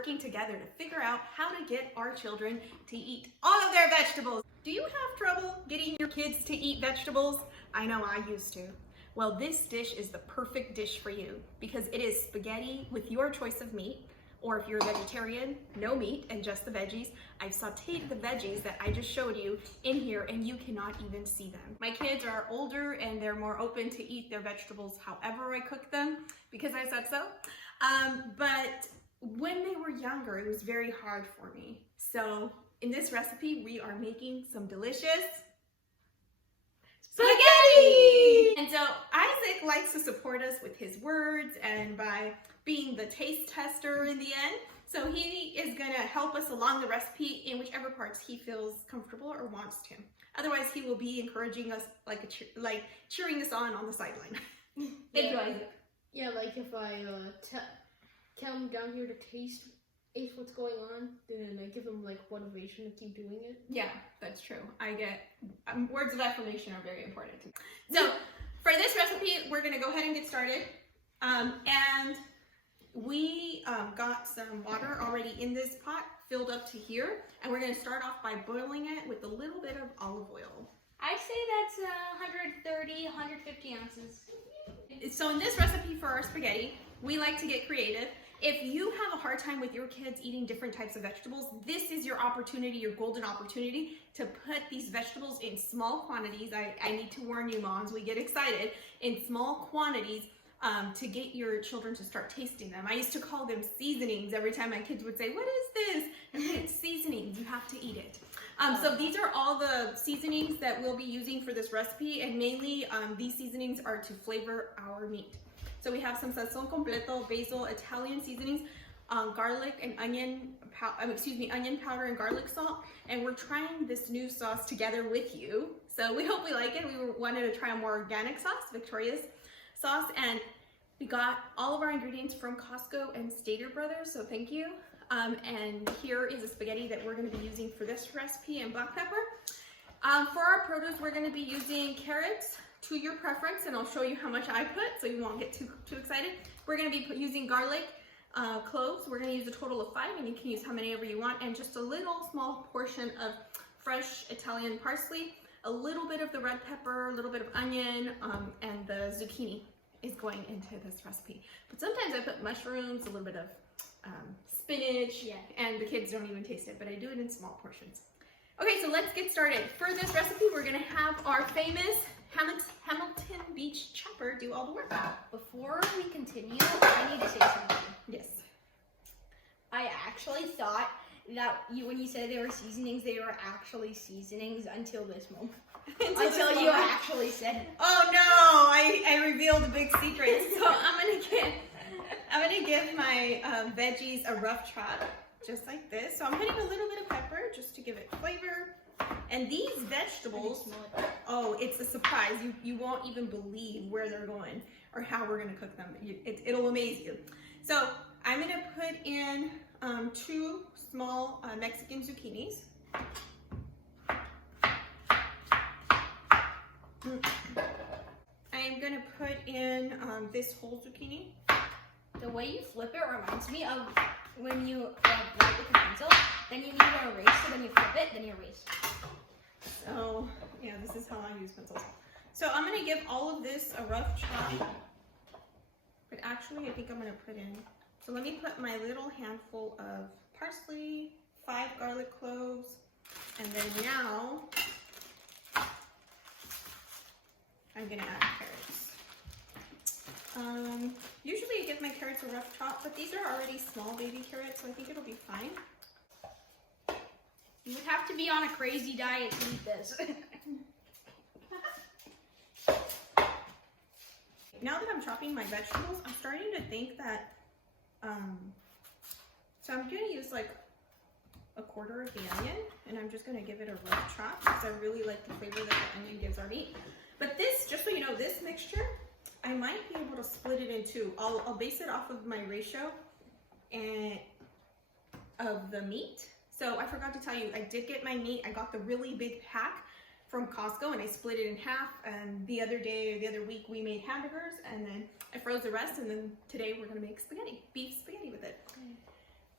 working together to figure out how to get our children to eat all of their vegetables. Do you have trouble getting your kids to eat vegetables? I know I used to. Well, this dish is the perfect dish for you because it is spaghetti with your choice of meat, or if you're a vegetarian, no meat and just the veggies. I've sauteed the veggies that I just showed you in here and you cannot even see them. My kids are older and they're more open to eat their vegetables however I cook them because I said so. But when they were younger, it was very hard for me. So in this recipe, we are making some delicious spaghetti! And so Isaac likes to support us with his words and by being the taste tester in the end. So he is gonna help us along the recipe in whichever parts he feels comfortable or wants to. Otherwise, he will be encouraging us, like cheering us on the sideline. Thank you, Isaac. Yeah, like if I tell him down here to taste what's going on, then I give him like motivation to keep doing it. Yeah, that's true. I get words of affirmation are very important to me. So for this recipe, we're gonna go ahead and get started. And we got some water already in this pot filled up to here, and we're gonna start off by boiling it with a little bit of olive oil. I say that's 130, 150 ounces. So in this recipe for our spaghetti, we like to get creative. If you have a hard time with your kids eating different types of vegetables, this is your opportunity, your golden opportunity to put these vegetables in small quantities. I need to warn you moms, we get excited, in small quantities to get your children to start tasting them. I used to call them seasonings every time my kids would say, "What is this?" And it's seasonings, you have to eat it. So these are all the seasonings that we'll be using for this recipe, and mainly these seasonings are to flavor our meat. So we have some sazon completo, basil, Italian seasonings, garlic and onion powder and garlic salt. And we're trying this new sauce together with you. So we hope we like it. We wanted to try a more organic sauce, Victoria's sauce. And we got all of our ingredients from Costco and Stater Brothers, so thank you. And here is a spaghetti that we're gonna be using for this recipe, and black pepper. For our produce, we're gonna be using carrots, to your preference, and I'll show you how much I put so you won't get too excited. We're gonna be using garlic, cloves. We're gonna use a total of 5, and you can use how many ever you want, and just a little small portion of fresh Italian parsley, a little bit of the red pepper, a little bit of onion, and the zucchini is going into this recipe. But sometimes I put mushrooms, a little bit of spinach, and the kids don't even taste it, but I do it in small portions. Okay, so let's get started. For this recipe, we're gonna have our famous Hamilton Beach chopper do all the work. Before we continue, I need to say something. Yes. I actually thought that when you said they were seasonings, they were actually seasonings until this moment. Until you actually said it. Oh no, I revealed a big secret. So I'm gonna give my veggies a rough chop, just like this. So I'm putting a little bit of pepper just to give it flavor. And these vegetables, oh, it's a surprise. You won't even believe where they're going or how we're gonna cook them. It'll amaze you. So I'm gonna put in 2 small Mexican zucchinis. I am gonna put in this whole zucchini. The way you flip it reminds me of when you write with a pencil, then you need to erase, so then you flip it, then you erase. So, yeah, this is how I use pencils. So I'm gonna give all of this a rough chop, but actually I think I'm gonna put in, so let me put my little handful of parsley, 5 garlic cloves, and then now I'm gonna add carrots. Usually I give my carrots a rough chop, but these are already small baby carrots, so I think it'll be fine. You would have to be on a crazy diet to eat this. Now that I'm chopping my vegetables, I'm starting to think that, so I'm gonna use like a quarter of the onion, and I'm just gonna give it a rough chop because I really like the flavor that the onion gives our meat. But this, just so you know, this mixture, I might be able to split it in 2. I'll base it off of my ratio and of the meat. So I forgot to tell you, I did get my meat. I got the really big pack from Costco and I split it in half. And the other week we made hamburgers, and then I froze the rest. And then today we're gonna make spaghetti, beef spaghetti with it.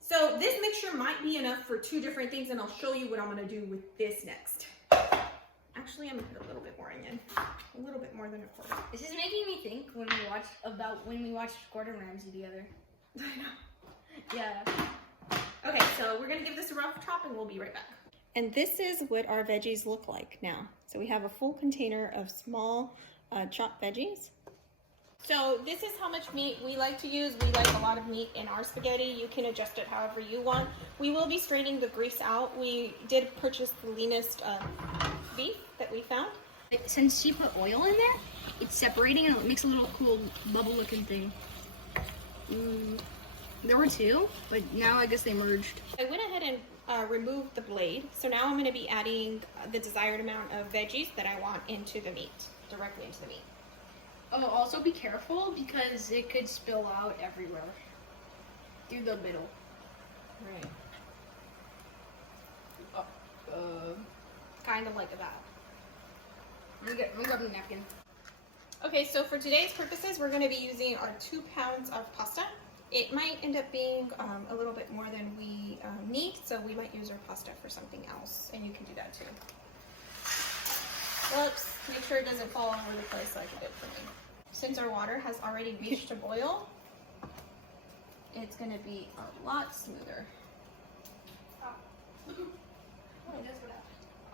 So this mixture might be enough for 2 different things, and I'll show you what I'm gonna do with this next. Actually, I'm gonna put a little bit more onion, a little bit more than a quarter. This is making me think when we watched Gordon Ramsay together. I know. Yeah. Okay, so we're gonna give this a rough chop, and we'll be right back. And this is what our veggies look like now. So we have a full container of small chopped veggies. So this is how much meat we like to use. We like a lot of meat in our spaghetti. You can adjust it however you want. We will be straining the grease out. We did purchase the leanest beef that we found. Since she put oil in there, it's separating and it makes a little cool bubble looking thing. There were 2, but now I guess they merged. I went ahead and removed the blade. So now I'm gonna be adding the desired amount of veggies that I want into the meat, directly into the meat. Oh, also be careful because it could spill out everywhere. Through the middle. Right. Kind of like that. Let me grab a napkin. Okay, so for today's purposes, we're going to be using our 2 pounds of pasta. It might end up being a little bit more than we need, so we might use our pasta for something else, and you can do that too. Whoops, make sure it doesn't fall all over the place like it did for me. Since our water has already reached a boil, it's going to be a lot smoother.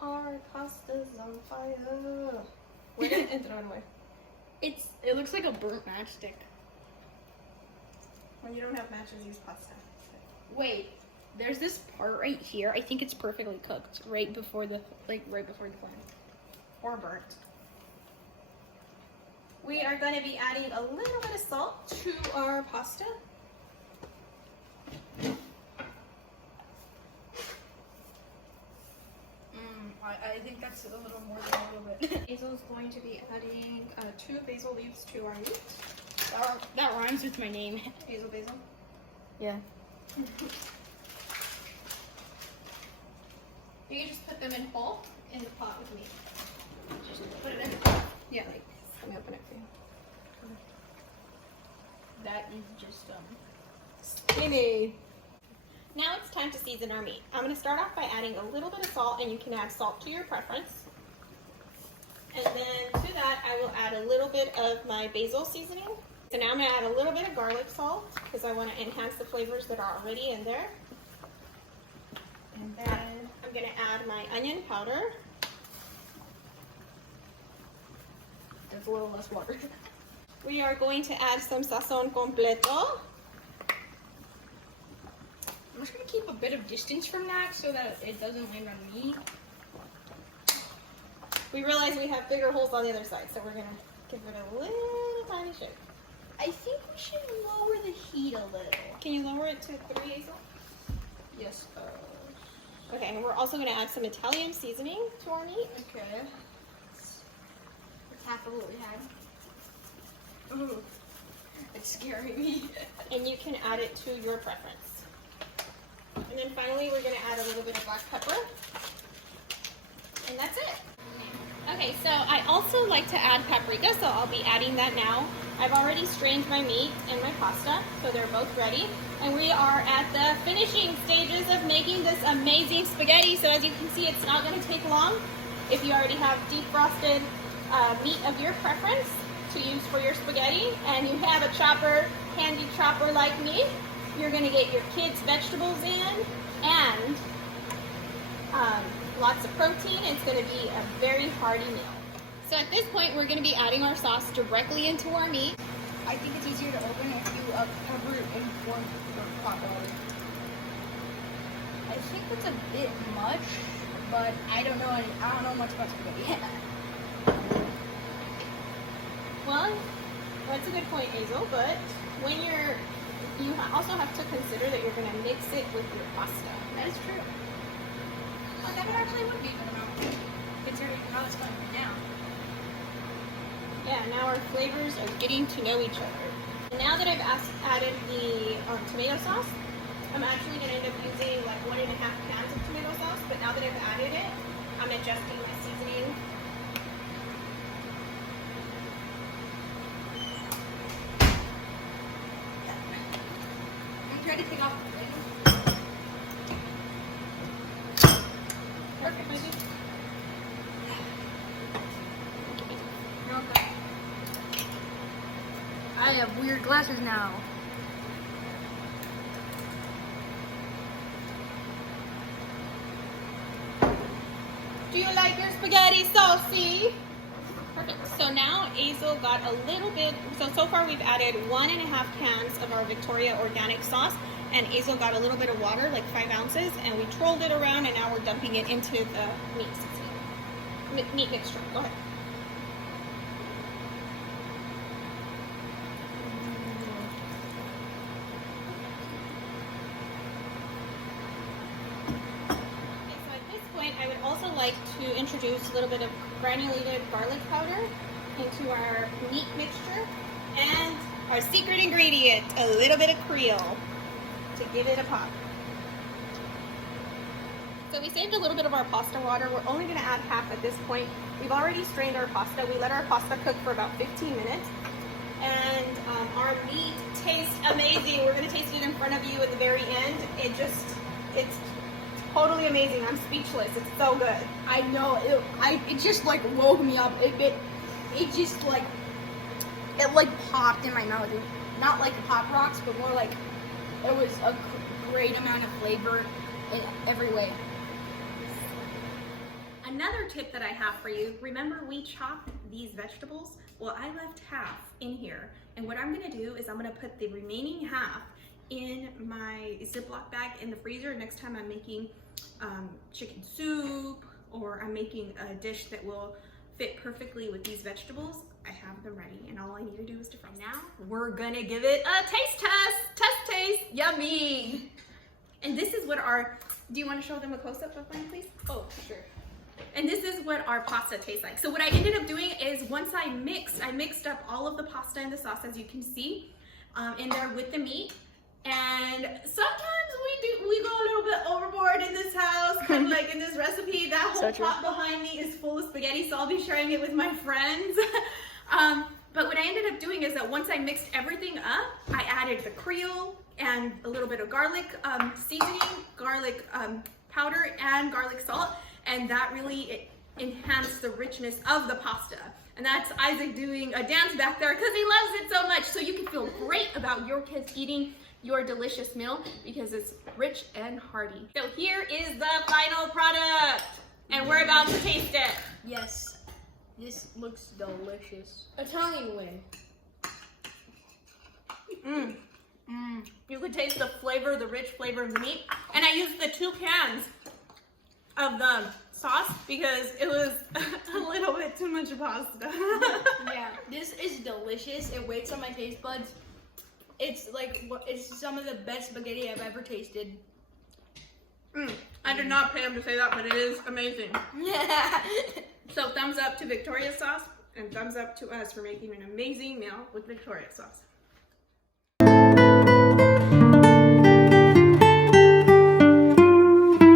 Our pasta's on fire. Wait it and throw it away. It looks like a burnt matchstick. When you don't have matches, use pasta. Wait, there's this part right here. I think it's perfectly cooked right before the flame. Or burnt. We are going to be adding a little bit of salt to our pasta. I think that's a little more than a little bit. Hazel's going to be adding 2 basil leaves to our meat. That rhymes with my name. Hazel basil. Yeah. You can just put them in whole in the pot with meat. Just put it in. Yeah, like let me open it for you. That is just Skinny. Now it's time to season our meat. I'm going to start off by adding a little bit of salt, and you can add salt to your preference. And then to that, I will add a little bit of my basil seasoning. So now I'm going to add a little bit of garlic salt because I want to enhance the flavors that are already in there. And then I'm going to add my onion powder. That's a little less water. We are going to add some sazon completo. I'm just gonna keep a bit of distance from that so that it doesn't land on me. We realize we have bigger holes on the other side, so we're gonna give it a little tiny shake. I think we should lower the heat a little. Can you lower it to 3, Hazel? Yes. Okay, and we're also gonna add some Italian seasoning to our meat. Okay. It's half of what we had. Ooh, it's scaring me. And you can add it to your preference. And then finally, we're gonna add a little bit of black pepper. And that's it. Okay, so I also like to add paprika, so I'll be adding that now. I've already strained my meat and my pasta, so they're both ready. And we are at the finishing stages of making this amazing spaghetti. So as you can see, it's not gonna take long. If you already have defrosted meat of your preference to use for your spaghetti, and you have a chopper, handy chopper like me, you're gonna get your kids' vegetables in, and lots of protein. It's gonna be a very hearty meal. So at this point, we're gonna be adding our sauce directly into our meat. I think it's easier to open if you cover it in warm hot water. I think that's a bit much, but I don't know much about spaghetti. Well, that's a good point, Hazel, but when you also have to consider that you're gonna mix it with your pasta. That is true. Well, that actually would be a good amount, considering how it's going right now. Yeah, now our flavors are getting to know each other. And now that I've added the tomato sauce, I'm actually going to end up using like 1.5 cans of tomato sauce, but now that I've added it, I'm adjusting my seasoning. I'm trying to take off the flavor. have weird glasses now. Do you like your spaghetti saucy? Perfect. So now Azel got a little bit, so far we've added 1.5 cans of our Victoria organic sauce, and Azel got a little bit of water, like 5 ounces, and we trolled it around, and now we're dumping it into the meat mixture. Go ahead. I would also like to introduce a little bit of granulated garlic powder into our meat mixture, and our secret ingredient, a little bit of Creole to give it a pop. So we saved a little bit of our pasta water. We're only going to add half at this point. We've already strained our pasta. We let our pasta cook for about 15 minutes. And our meat tastes amazing. We're going to taste it in front of you at the very end. It's totally amazing. I'm speechless. It's so good. I know. It just like woke me up. It just like popped in my mouth. Not like Pop Rocks, but more like it was a great amount of flavor in every way. Another tip that I have for you, remember we chopped these vegetables? Well, I left half in here, and what I'm gonna do is I'm gonna put the remaining half in my Ziploc bag in the freezer next time I'm making chicken soup, or I'm making a dish that will fit perfectly with these vegetables. I have them ready, and all I need to do is to fry. Now we're gonna give it a taste test. Taste, yummy. And this is what do you want to show them a close-up of mine, please? Oh, sure. And this is what our pasta tastes like. So what I ended up doing is once I mixed up all of the pasta and the sauce, as you can see, in there with the meat. And sometimes we go a little bit overboard in this house, kind of like in this recipe. That whole pot behind me is full of spaghetti, so I'll be sharing it with my friends. But what I ended up doing is that once I mixed everything up, I added the Creole and a little bit of garlic seasoning, garlic powder, and garlic salt, and that really enhanced the richness of the pasta. And that's Isaac doing a dance back there because he loves it so much. So you can feel great about your kids eating your delicious meal because it's rich and hearty. So here is the final product, and we're about to taste it. Yes, this looks delicious. Italian way. You could taste the flavor, the rich flavor of the meat. And I used the 2 cans of the sauce because it was a little bit too much pasta. Yeah, this is delicious. It waits on my taste buds. It's some of the best spaghetti I've ever tasted. I did not pay him to say that, but it is amazing. Yeah. So thumbs up to Victoria sauce, and thumbs up to us for making an amazing meal with Victoria sauce.